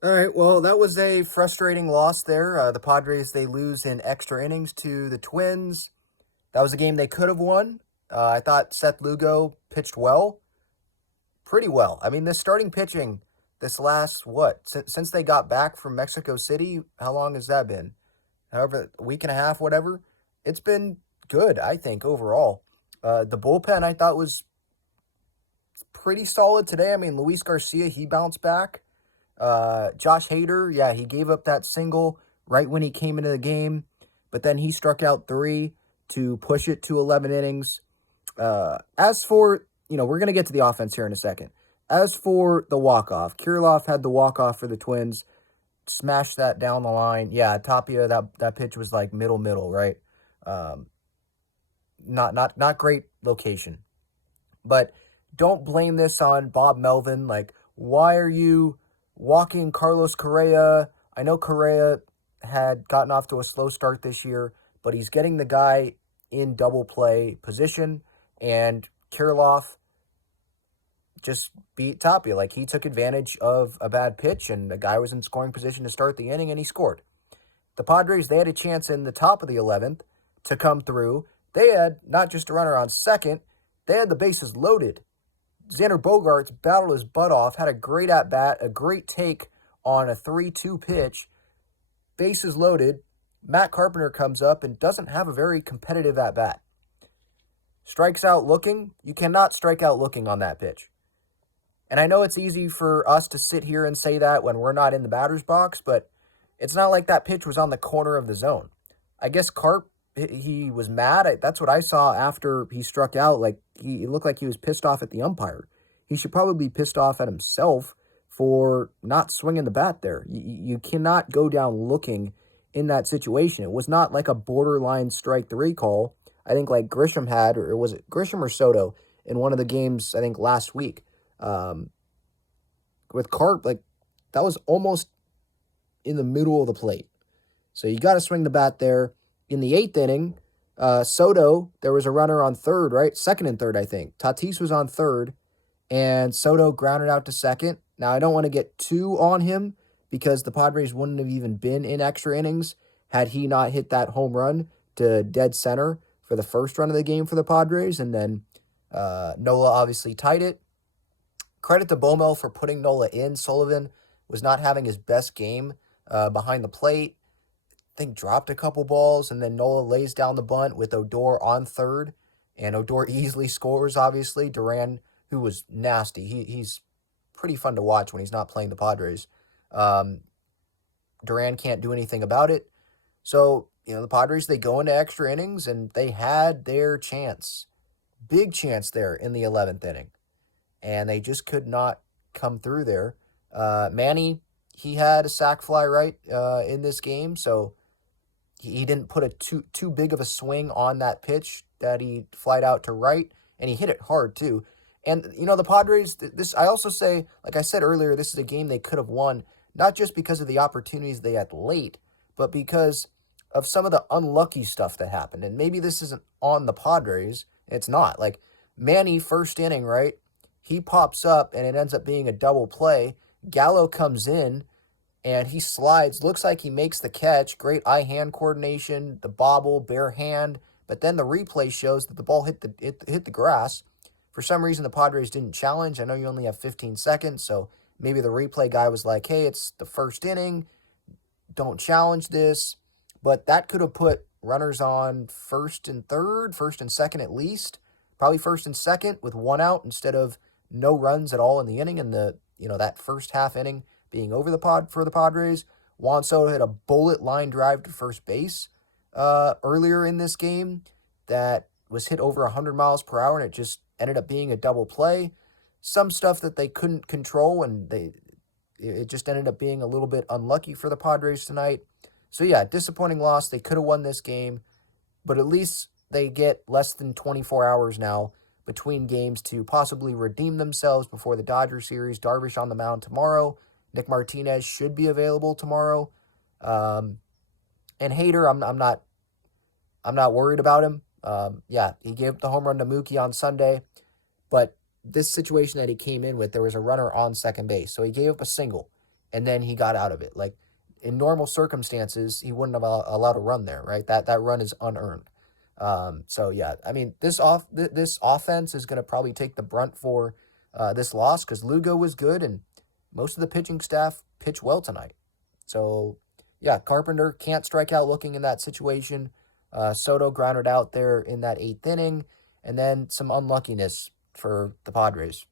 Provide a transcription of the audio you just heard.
All right, well, that was a frustrating loss there. The Padres, they lose in extra innings to the Twins. That was a game they could have won. I thought Seth Lugo pitched well, pretty well. I mean, this starting pitching, this last, what, since they got back from Mexico City, how long has that been? However, a week and a half, whatever. It's been good, I think, overall. The bullpen, I thought, was pretty solid today. I mean, Luis Garcia, he bounced back. Josh Hader, yeah, he gave up that single right when he came into the game, but then he struck out three to push it to 11 innings. As for, we're going to get to the offense here in a second. As for the walk-off, Kirilloff had the walk-off for the Twins, smashed that down the line. Yeah, Tapia, that pitch was like middle, right? Um, not great location. But don't blame this on Bob Melvin. Like, why are you walking Carlos Correa? I know Correa had gotten off to a slow start this year, but he's getting the guy in double play position, and Kirilloff just beat Tapia. Like, he took advantage of a bad pitch, and the guy was in scoring position to start the inning, and he scored. The Padres, they had a chance in the top of the 11th to come through. They had not just a runner on second, they had the bases loaded. Xander Bogaerts battled his butt off, had a great at-bat, a great take on a 3-2 pitch. Bases loaded. Matt Carpenter comes up and doesn't have a very competitive at-bat. Strikes out looking. You cannot strike out looking on that pitch. And I know it's easy for us to sit here and say that when we're not in the batter's box, but it's not like that pitch was on the corner of the zone. I guess Carp, he was mad. That's what I saw after he struck out. Like, he looked like he was pissed off at the umpire. He should probably be pissed off at himself for not swinging the bat there. You cannot go down looking in that situation. It was not like a borderline strike three call. I think like Grisham had, or was it Grisham or Soto in one of the games, I think last week. Um, with Carp, like, that was almost in the middle of the plate. So you got to swing the bat there. In the eighth inning, Soto, there was a runner on third, right? Second and third, I think. Tatis was on third, and Soto grounded out to second. Now, I don't want to get too on him because the Padres wouldn't have even been in extra innings had he not hit that home run to dead center for the first run of the game for the Padres. And then Nola obviously tied it. Credit to Bomel for putting Nola in. Sullivan was not having his best game behind the plate. I think dropped a couple balls, and then Nola lays down the bunt with Odor on third, and Odor easily scores, obviously. Duran, who was nasty, he's pretty fun to watch when he's not playing the Padres. Um, Duran can't do anything about it. So, the Padres, they go into extra innings, and they had their chance. Big chance there in the 11th inning. And they just could not come through there. Manny, he had a sac fly right in this game, so he didn't put a too big of a swing on that pitch that he flied out to right, and he hit it hard too. And the Padres, this I also say, like I said earlier, this is a game they could have won, not just because of the opportunities they had late, but because of some of the unlucky stuff that happened. And maybe this isn't on the Padres. It's not. Like, Manny, first inning, right? He pops up, and it ends up being a double play. Gallo comes in, and he slides. Looks like he makes the catch. Great eye-hand coordination, the bobble, bare hand. But then the replay shows that the ball hit the grass. For some reason, the Padres didn't challenge. I know you only have 15 seconds, so maybe the replay guy was like, hey, it's the first inning. Don't challenge this. But that could have put runners on first and third, first and second at least. Probably first and second with one out instead of no runs at all in the inning, and that first half inning being over for the Padres. Juan Soto hit a bullet line drive to first base earlier in this game that was hit over 100 miles per hour, and it just ended up being a double play. Some stuff that they couldn't control, and it just ended up being a little bit unlucky for the Padres tonight. So yeah, disappointing loss. They could have won this game, but at least they get less than 24 hours now between games to possibly redeem themselves before the Dodger series. Darvish on the mound tomorrow. Nick Martinez should be available tomorrow. And Hader, I'm not worried about him. Yeah, he gave up the home run to Mookie on Sunday, but this situation that he came in with, there was a runner on second base, so he gave up a single. and then he got out of it. Like, in normal circumstances, he wouldn't have allowed a run there, right? That run is unearned. So yeah, I mean, this offense is going to probably take the brunt for this loss because Lugo was good and most of the pitching staff pitched well tonight. So yeah, Carpenter can't strike out looking in that situation. Soto grounded out there in that 8th inning, and then some unluckiness for the Padres.